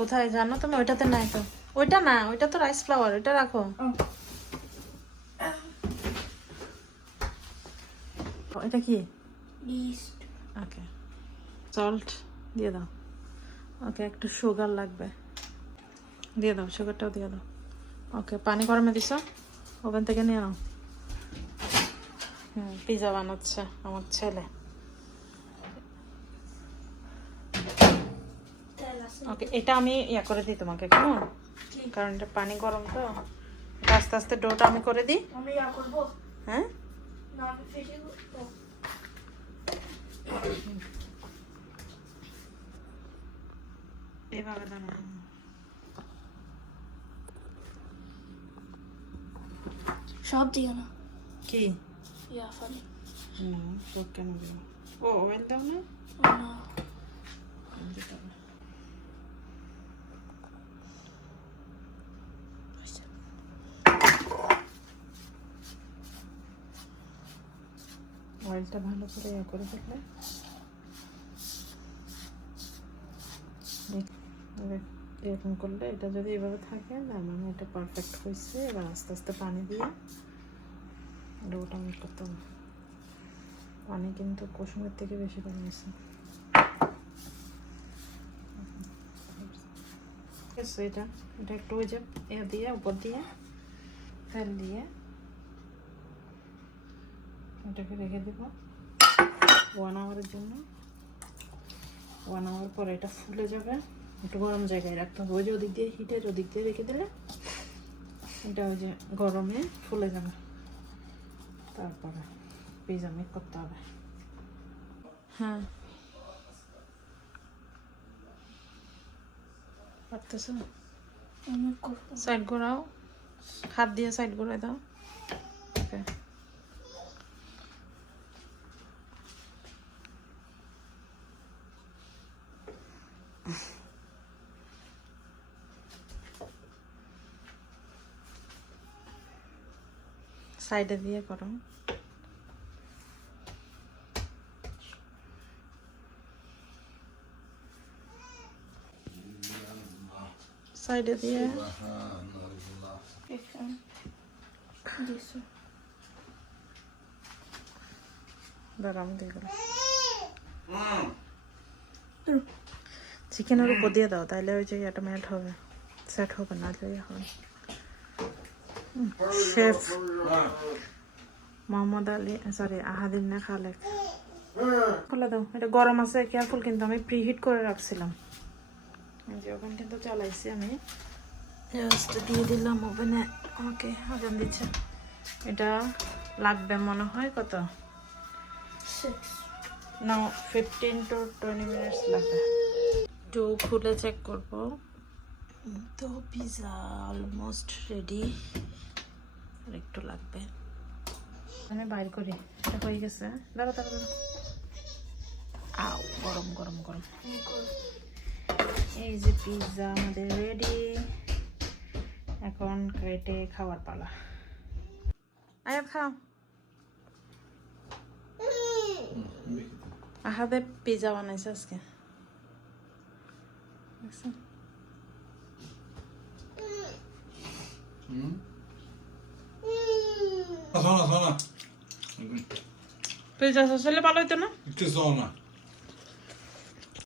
কোথায় জানো তুমি? ওইটাতে নাই তো। ওইটা না ওইটা তো রাইস ফ্লাওয়ার ওইটা রাখো। ও, এটা কি? Yeast. ওকে সল্ট দিয়ে দাও। ওকে একটু সুগার লাগবে। দিয়ে দাও সুগারটাও দিয়ে দাও। ওকে পানি গরমে দিছ? ওভেন থেকে নিয়ে নাও। হুম পিজা বানাচ্ছে আমার ছেলে তেল আছে ওকে এটা আমি ইয়া করে দিই তোমাকে কেমন? কারণ এটা পানি গরম তো। আস্তে আস্তে ডোটা আমি করে দিই। আমি ইয়া করব? হ্যাঁ? না আমি ফেটে এভাবে দাঁড়ানো সব দিও না। কি? ইয়া ফানি সব কেন দিব ও ওয়েল দাও না? না দিতে হবে। অয়েলটা ভালো করে ইয়ে করে দিলে দেখ, এরকম করলে এটা যদি এভাবে থাকে না মানে এটা পারফেক্ট হয়েছে এবার আস্তে আস্তে পানি দিয়ে ডোটা মেক করতে হবে। পানি কিন্তু কুসুমের থেকে বেশি আছে। এটা এটা একটু ওই যে এ দিয়ে উপর দিয়ে তেল দিয়ে এটাকে রেখে দেবো। ওয়ান আওয়ারের জন্য। ওয়ান আওয়ার পরে এটা ফুলে যাবে। একটু গরম জায়গায় রাখতে হবে। ওই যে ওদিক দিয়ে হিটের ওদিক দিয়ে রেখে দিলে এটা ওই যে গরমে ফুলে যাবে। তারপরে পিজা মেক করতে হবে। হ্যাঁ। পারতেছো? সাইড ঘোরাও। হাত দিয়ে সাইড ঘোরাই দাও। ওকে সাইডে দিয়ে করো। সাইডে দিয়ে। দাঁড়া আমি দিয়ে গেলাম চিকেনের উপর দিয়ে দাও তাহলে ওই যে এটা মেল্ট হবে সেট হবে না যে হবে। শেফ মোহাম্মদ আলী সরি আহাদিন না খালেক। খুলে দাও এটা গরম আছে কেয়ারফুল কিন্তু আমি প্রিহিট করে রাখছিলাম। যে ওভেন কিন্তু চালাইছি আমি। জাস্ট দিয়ে দিলাম ওভেনে ওকে ওভেন দিচ্ছে। এটা লাগবে মনে হয় কত? না ফিফটিন টু টোয়েন্টি মিনিটস লাগবে। একটু খুলে চেক করব। তো পিৎজা অলমোস্ট রেডি আর একটু লাগবে। আমি বাইর করি এটা হয়ে গেছে। দাঁড়া দাঁড়া দাঁড়া আও গরম গরম গরম। এই যে পিৎজা আমাদের রেডি এখন কেটে খাওয়ার পালা। আয়া খাও। আহাদে পিৎজা বানাইছে আজকে। দেখছ? Såna, såna. পিৎজা সসলে ভালো হইতো না Inte såna.